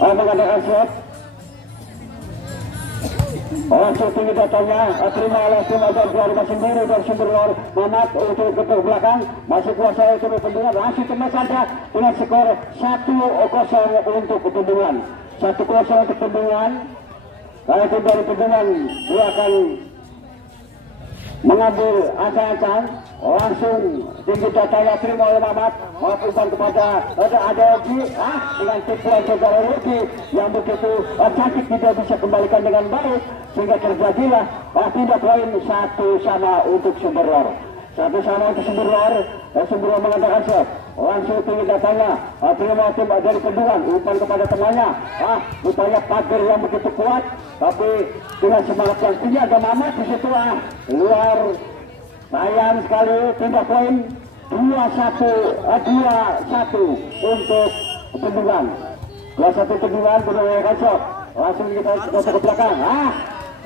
mengadakan shot. Langsung tinggi datanya, terima oleh tim Ajar keluar masing biru dan sumber luar Mamat untuk ke belakang, masih kuasa itu Bendungan, langsung tembak saja dengan skor 1-0 untuk Bendungan. 1-0 untuk Bendungan. Kalau itu dari Bendungan, dia akan mengambil ancang-ancang, langsung tinggi datanya terima oleh Mamat, melakukan kepada ada Yogi, dengan tipuan saudara Yogi yang begitu cantik tidak bisa kembalikan dengan baik, sehingga terjadilah tidak poin 1-1 untuk Sumberlor. 1-1 untuk Sumberlor. Sumberlor mengadakan shot, langsung tinggi datanya terima tim dari Bendungan, umpan kepada temannya, rupanya pagar yang begitu kuat, tapi dengan semangat yang tinggi ada Mamat di situ, luar. Sayang sekali tidak poin 2-1 untuk Bendungan. 2-1 Bendungan mengadakan shot, langsung kita ke belakang.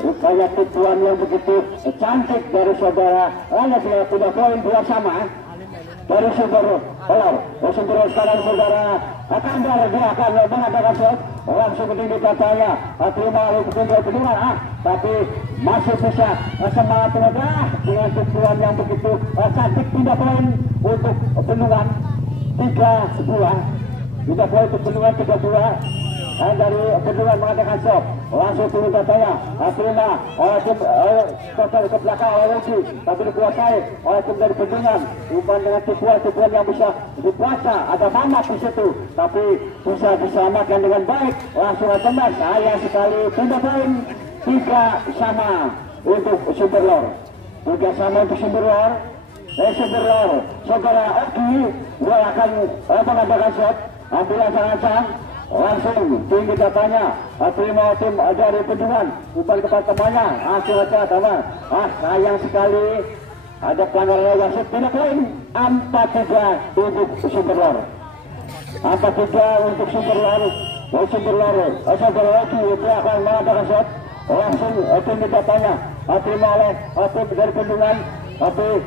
Rupanya tipuan yang begitu cantik dari saudara sudah tidak poin 2-2 dari Sumberlor. Sumberlor sekarang saudara Kandar, dia akan mengadakan shot, langsung tinggi katanya terima oleh Bendungan, tapi masih bisa semangat dengan tipuan yang begitu cantik. Tidak poin untuk Bendungan 3-2. Tidak poin untuk Bendungan 3-2. Dan dari Bendungan mengadakan shot, langsung turun datanya terima oleh tim ke belakang oleh Yogi, tapi dikuasai oleh tim dari Bendungan. Umpan dengan tipuan yang bisa dibaca, ada Mamat di situ, tapi bisa diselamatkan dengan baik. Langsung tembak, sayang sekali tidak poin 3-3 untuk Sumberlor. 3-3 untuk Sumberlor. Sumberlor, saudara Oki, dia akan mengadakan shot, ambil ancang-ancang, langsung tinggi datanya terima tim dari Bendungan, umpan kepada temannya, saja teman. Sayang sekali ada pelanggaran wasit, tidak poin 4-3 untuk Sumberlor. 4-3 untuk Sumberlor. Sumberlor, saudara Oki, dia akan mengadakan shot, langsung tinggi datanya terima oleh tim dari Bendungan, tapi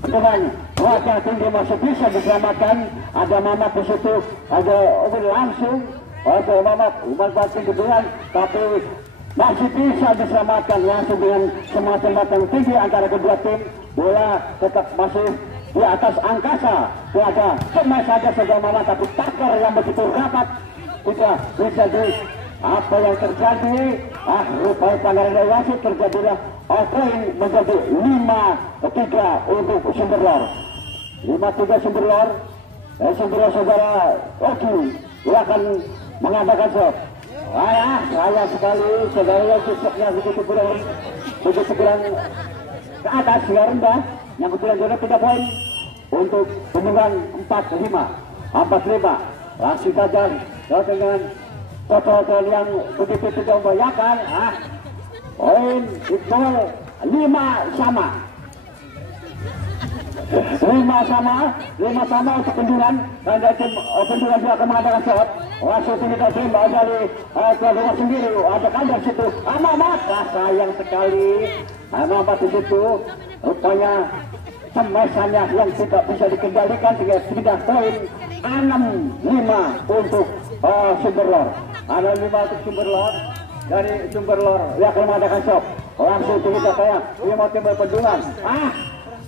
dengan wajah tinggi masih bisa diselamatkan. Ada Mamat di situ, ada langsung ada Mamat umpan passing Bendungan, tapi masih bisa diselamatkan langsung dengan semangat tembakan tinggi antara kedua tim. Bola tetap masih di atas angkasa, ada cuma saja saudara Mamat, tapi takar yang begitu rapat tidak bisa di apa yang terjadi. Rupanya pelanggaran wasit, terjadilah poin menjadi 5-3 untuk Sumberlor. 5-3 Sumberlor. Sumberlor saudara Oki akan mengadakan shot. Sayang sekali saudara Oki, shotnya begitu kurang ke atas, ya rendah, yang kebetulan tidak poin untuk Bendungan. 4-5. Langsung saja dengan total yang begitu tidak membahayakan. Poin itu 5-5 untuk Bendungan. Dan dari tim Bendungan juga akan mengadakan shot, langsung tinggi dari tim dari keluar sendiri, ada Kandar situ. Mamat, sayang sekali Mamat di situ, rupanya semesannya yang tidak bisa dikendalikan, sehingga tidak poin 6-5 untuk Sumberlor. 6-5 untuk Sumberlor. Dari Sumberlor dia akan mengadakan shot, langsung tinggi datanya terima tim Bendungan.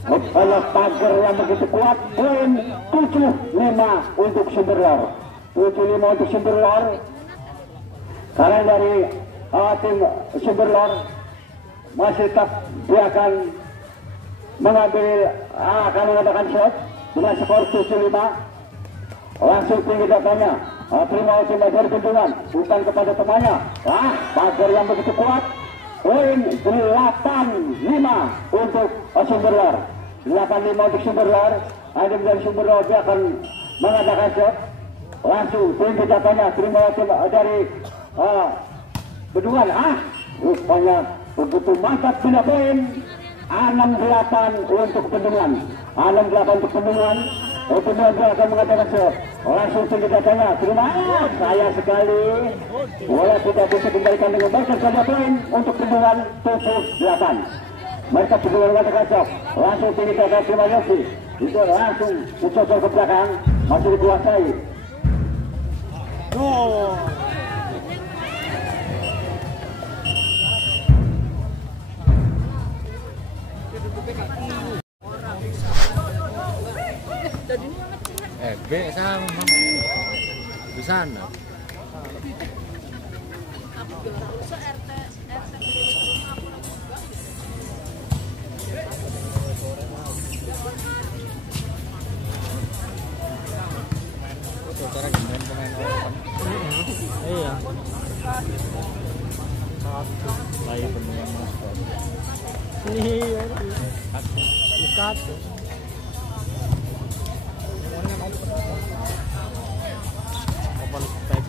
Rupanya pagar yang begitu kuat, poin 7-5 untuk Sumberlor. 7-5 untuk Sumberlor. Karena dari tim Sumberlor masih tetap dia akan mengadakan shot dengan skor 7-5. Langsung tinggi datanya terima tim dari Bendungan, umpan kepada temannya. Pagar yang begitu kuat, poin 8-5 untuk Sumberlor. 8-5 untuk Sumberlor. Ada dari Sumberlor, dia akan mengadakan shot, langsung tinggi datanya terima tim dari Bendungan. Rupanya begitu mantap, tidak poin 6-8 untuk Bendungan. 6-8 untuk Bendungan. Bendungan juga akan mengadakan shot, langsung tinggi datanya terima. Sayang sekali bola tidak bisa dikembalikan dengan baik, terjadi poin untuk Bendungan 7-8. Mereka Bendungan mengadakan shot, langsung tinggi datanya terima Yosi, itu langsung dicocol ke belakang, masih dikuasai. B sama di sana. Iya. Lagi bener mas. Iya. Ikat. Open spek.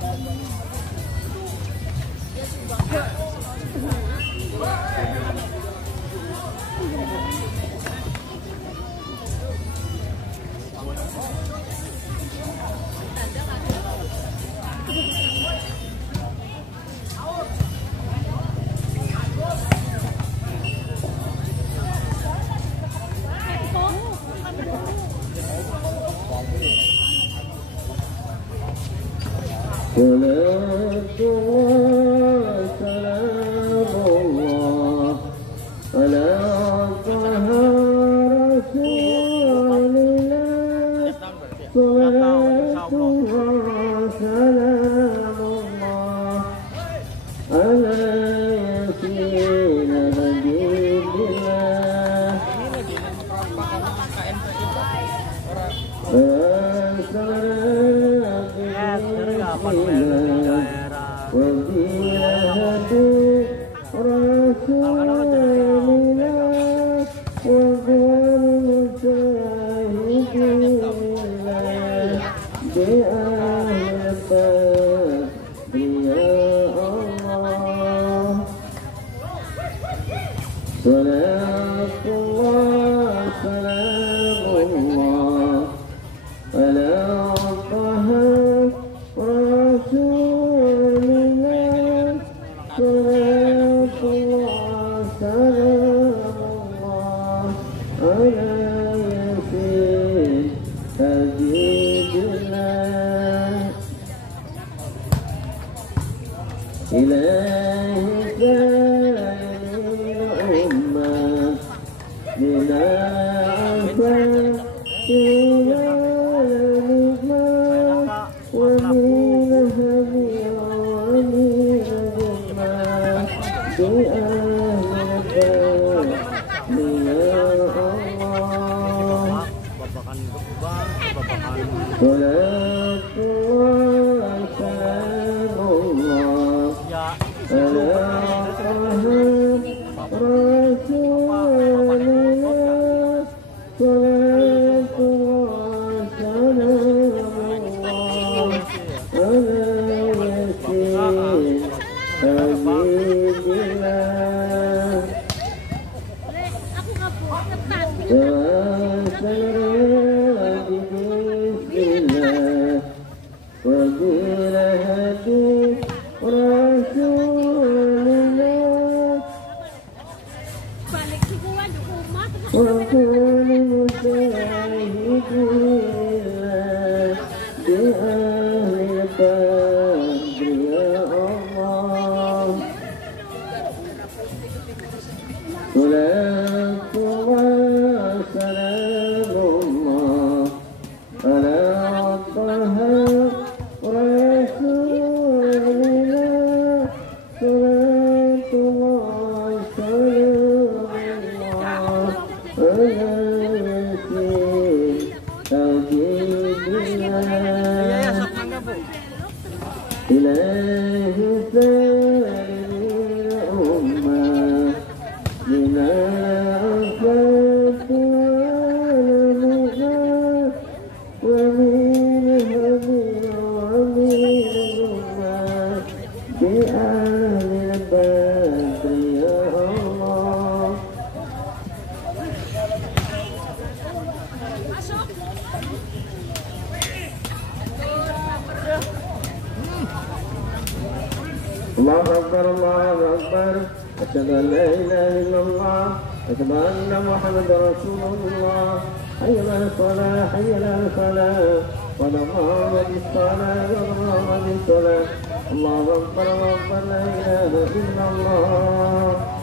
الله أكبر الله أكبر أشهد أن لا إله إلا الله أشهد أن محمدا رسول الله حي على الصلاة حي على الفلاح قد قامت الصلاة قد قامت الصلاة الله أكبر الله أكبر لا إله إلا الله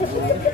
Thank you.